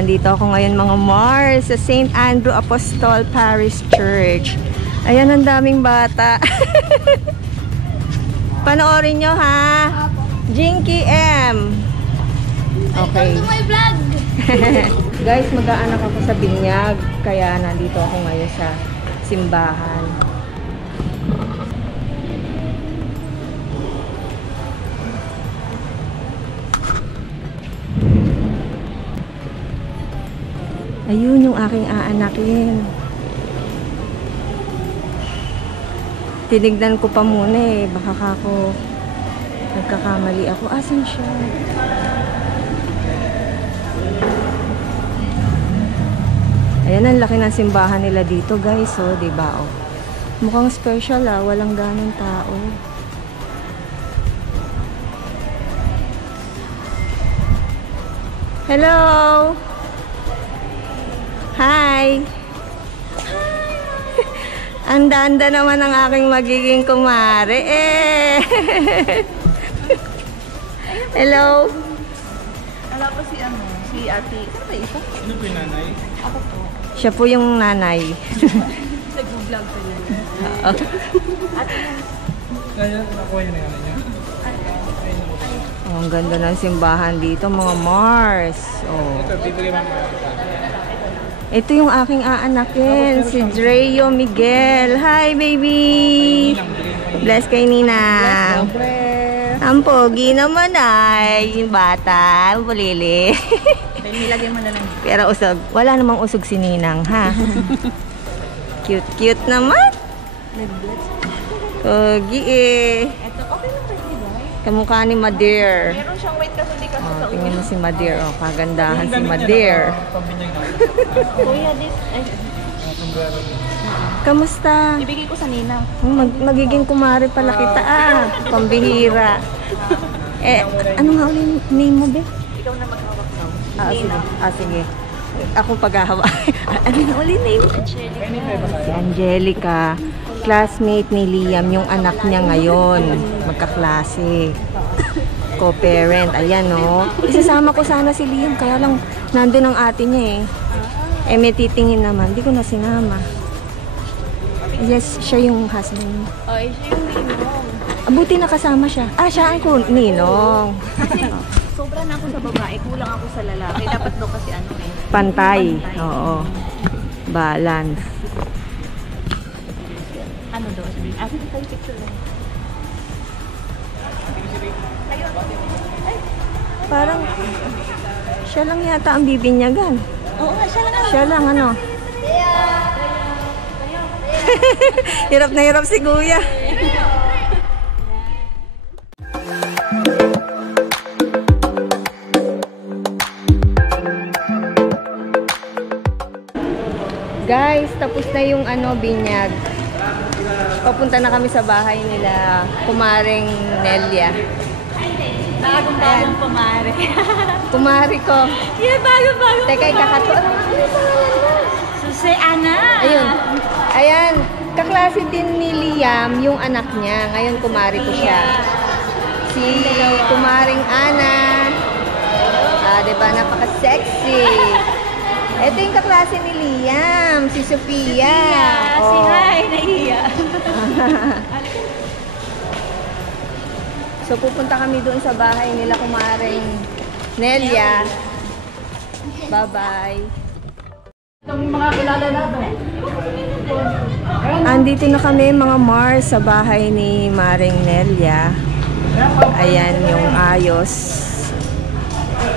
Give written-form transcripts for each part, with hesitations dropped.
nandito ako ngayon mga Mars sa St. Andrew Apostol Parish Church. Ayan, ang daming bata. Panoorin nyo ha. Jinky M. Okay. Welcome to my vlog. Guys, mag-aanak ako sa binyag. Kaya nandito ako ngayon sa simbahan. Ayun yung aking aanakin. Tinignan ko pa muna eh. Baka ako nagkakamali ako. Asan siya? Ayan, ang laki ng simbahan nila dito guys. Oh, diba? Oh. Mukhang special ah. Walang ganong tao. Hello! Hi! Ang danda naman ang aking magiging kumare eh. Hello. Wala pa si ate. Saan ba isa? Ano po yung nanay? Ako po. Siya po yung nanay. Nag-vlog pa yun. Ate yan. Kaya nakuha yun yung ano niya. Oh, ang ganda ng simbahan dito mga Mars. Oh. Ito, bibili mo. Ito yung aking aanakin, si Dreo Miguel. Hi, baby! Bless kay Ninang. Ang pogi naman ay, yung bata, bulili. Nilagyan mo na lang. Pero usog. Wala namang usog si Ninang, ha? Cute-cute naman. Pogi eh. Ito, okay lang pa si Boy. Kamukha ni Madir. Meron siyang weight kasi hindi kasi Oh, sa tingnan mo si Madir. Oh, kagandahan si Madir. Kuya, this, ay, Kamusta? ibigay ko sa Nina. Magiging kumari pala kita ah. Pambihira. Eh, ano nga ulit name mo, be? Ikaw na maghawak daw. Sige. Sige. Ako paghahawa. Ano nga ulit name? Si Angelica. Classmate ni Liam, yung anak niya ngayon. Magkaklase. Co-parent. Ayan, no? Isasama ko sana si Liam. Kaya lang, nandun ang ate niya eh. Eh, may titingin naman. Di ko na sinama. Yes, siya yung husband. Oh, siya yung Ninong. Abuti nakasama siya. Ah, siya ang ninong. Kasi sobra na ako sa babae, kulang ako sa lalaki. Dapat daw kasi ano eh. Pantay. Oo. Balance. Ano daw? Akin tayo picture lang. Parang siya lang yata ang bibinyagan. Oo nga, siya lang. Siya lang ano. Hirap na hirap si Kuya. Guys, tapos na yung binyag. Papunta na kami sa bahay nila, Kumaring Nelia. Bagong pamare. Kumari ko. Yeah, bagong Teka, ikakato. Ano nga ulit ang ngalan mo? Si Ana. Ayun. Ayan. Kaklase din ni Liam, yung anak niya. Ngayon, kumari ko siya. Si Kumaring Ana. Ah, diba? Napaka-sexy. Ito yung kaklase ni Liam, si Sofia. Si Hi, nahiya. So, pupunta kami doon sa bahay nila Kumaring Nelia. Bye-bye. Mga kilala natin. Andito na kami mga Mars sa bahay ni Maring Nelia. Ayan yung ayos.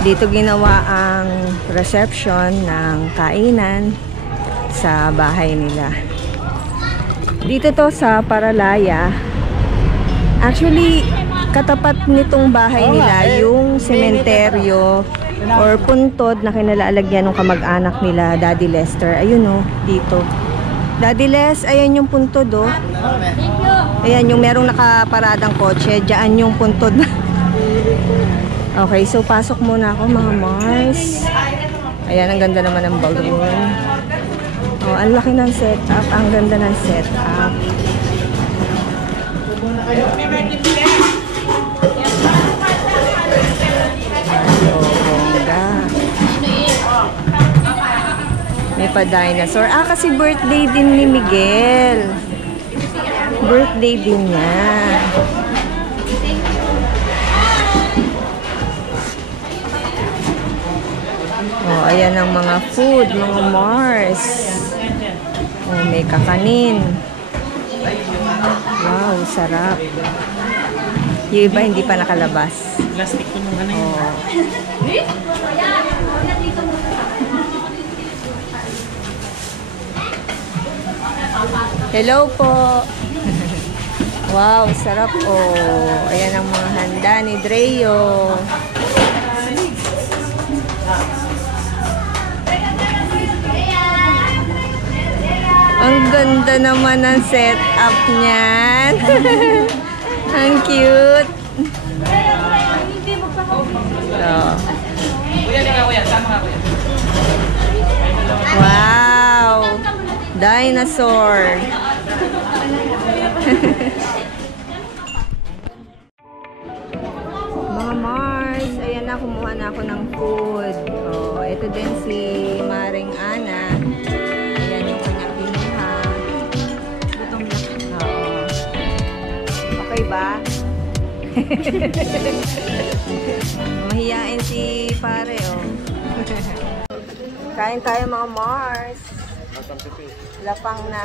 Dito ginawa ang reception ng kainan sa bahay nila. Dito to sa Paralaya. Actually, katapat nitong bahay nila yung sementeryo or puntod na kinalalagyan ng kamag-anak nila, Daddy Lester. Ayun o, dito. Daddy Les, ayan yung puntod o. Ayan yung merong nakaparadang kotse. Diyan yung puntod. Okay, so pasok muna ako mga Mars. Ayan, ang ganda naman ng balloon. Oh, ang laki ng setup. Ang ganda ng setup. Oh, bongga. dami pa dinosaur. Kasi birthday din ni Miguel. Birthday din niya. Oh, ayan ang mga food, mga Mars. Oh, may kakanin. Wow, sarap. Yung iba hindi pa nakalabas. Plastic ko nung ano yun. Oh. Hello po. Wow, sarap oh. Ayan ang mga handa ni Dreo. Ang ganda naman ng setup niyan. Ang cute. So. Wow. Dinosaur. Mga Mars, ayan na, kumuha na ako ng food. Oh, ito din si Maring Ana. Ayan yung kanyang binuha. Gutom na. Oo. Okay ba? Mahiyain si pare, oh. Kain tayo mga Mars. Lapang na.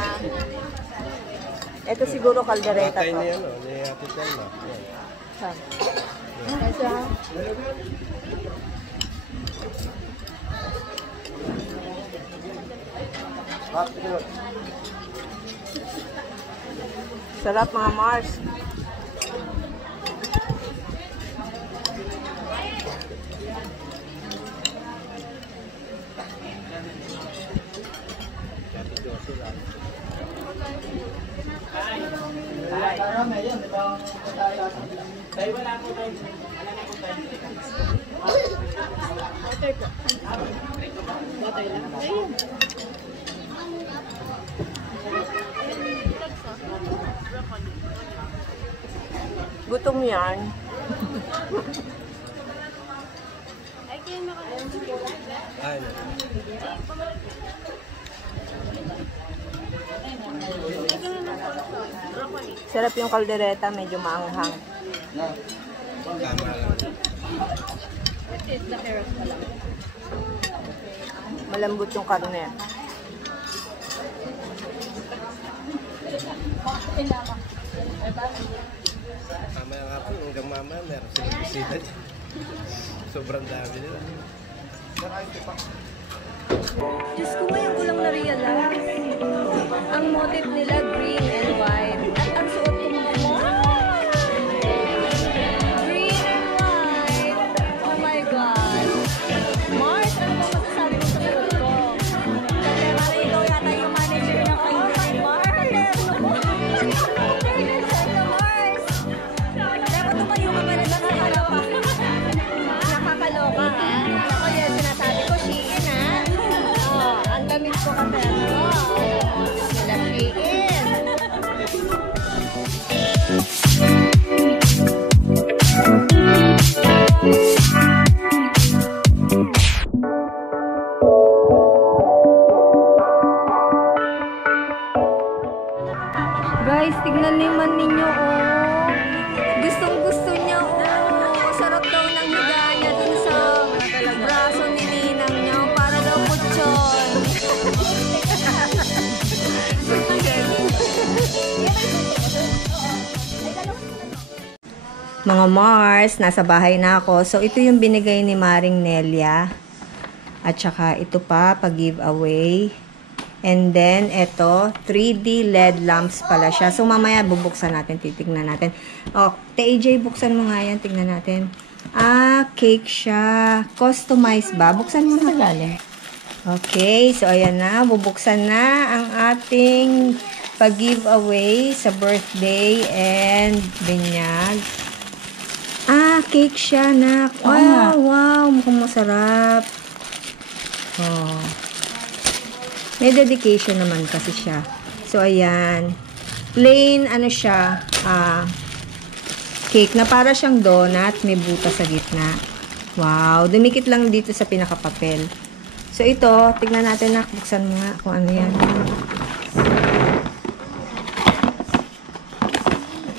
Ito siguro kaldereta to. Ni Ate Telma. Saan? Asa? Sarap mga Mars. Gutom yan. Ay, Sarap yung kaldereta, medyo maanghang. tama lang. Malambot yung karne. Mamaya nga po, hanggang mamaya meron silang bisita dyan. Sobrang dami nila. Diyos ko, ngayon ko lang na-realize. Ang motif nila, green and white. At ang suot ko mga green and white. Oh my God. Mars, ano bang masasabi mo sa suot ko? Kasi parang ikaw yata yung manager ng kanya. Mars! Mars! Dapat tumayo ka ba na nakakaloka? Nakakaloka, ha? Ako yan, sinasabi ko, Shein, ha? Oh, ang damit ko kasi, ano? Sila Shein. Guys, tignan naman ninyo, oh. Gustong-gusto niya, oh. Sarap daw ng higa niya dun sa braso ni Ninang niya. Para daw kutsyon. Mga Mars, nasa bahay na ako. So, ito yung binigay ni Maring Nelia. At saka, ito pa, pag-giveaway. And then, ito, 3D LED lamps pala siya. So, mamaya bubuksan natin, titignan natin. Oh, TJ, buksan mo nga yan, tignan natin. Ah, cake siya. Customized ba? Buksan mo na lalim. Okay, so ayan na, bubuksan na ang ating pag-giveaway sa birthday and binyag. Ah, cake siya, nak. Wow, wow, mukhang masarap. Oh. May dedication naman kasi siya. So, ayan. Plain, ano siya, cake na para siyang donut. May butas sa gitna. Wow. Dumikit lang dito sa pinakapapel. So, ito, tignan natin na. Buksan mo nga kung ano yan.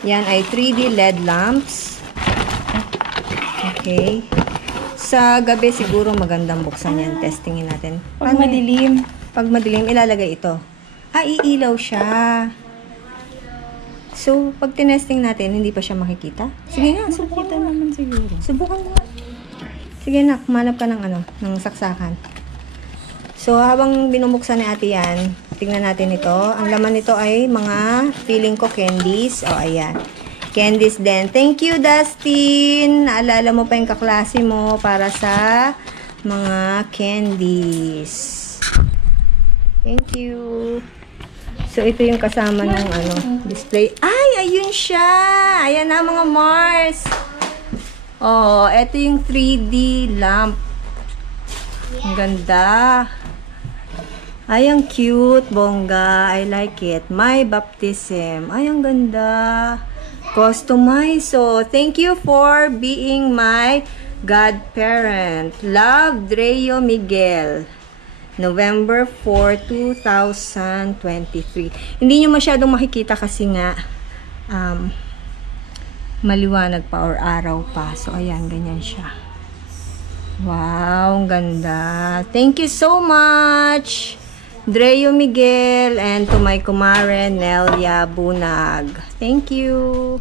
Yan ay 3D LED lamps. Okay. Sa gabi siguro magandang buksan yan. Testingin natin. Pag madilim. Pag madilim, ilalagay ito. Iilaw siya. So, pag tinesting natin, hindi pa siya makikita. Sige nga, Kita naman siguro. subukan mo nga. Sige na, kumanap ka ng ng saksakan. So, habang binubuksan ni ate yan, tingnan natin ito. Ang laman nito ay mga, feeling ko, candies. O, ayan. Candies din. Thank you, Dustin. Naalala mo pa yung kaklase mo para sa mga candies. Thank you. So, ito yung kasama ng display. Ay, ayun siya. Ayan na, mga Mars. Oh, ito yung 3D lamp. Ang ganda. Ay, ang cute, bongga. I like it. My baptism. Ay, ang ganda. Customize. So, thank you for being my godparent. Love, Dreo Miguel. November 4, 2023. Hindi nyo masyadong makikita kasi nga maliwanag pa or araw pa. So, ayan, ganyan siya. Wow, ang ganda. Thank you so much, Dreo Miguel, and to my kumare, Nelia Bunag. Thank you.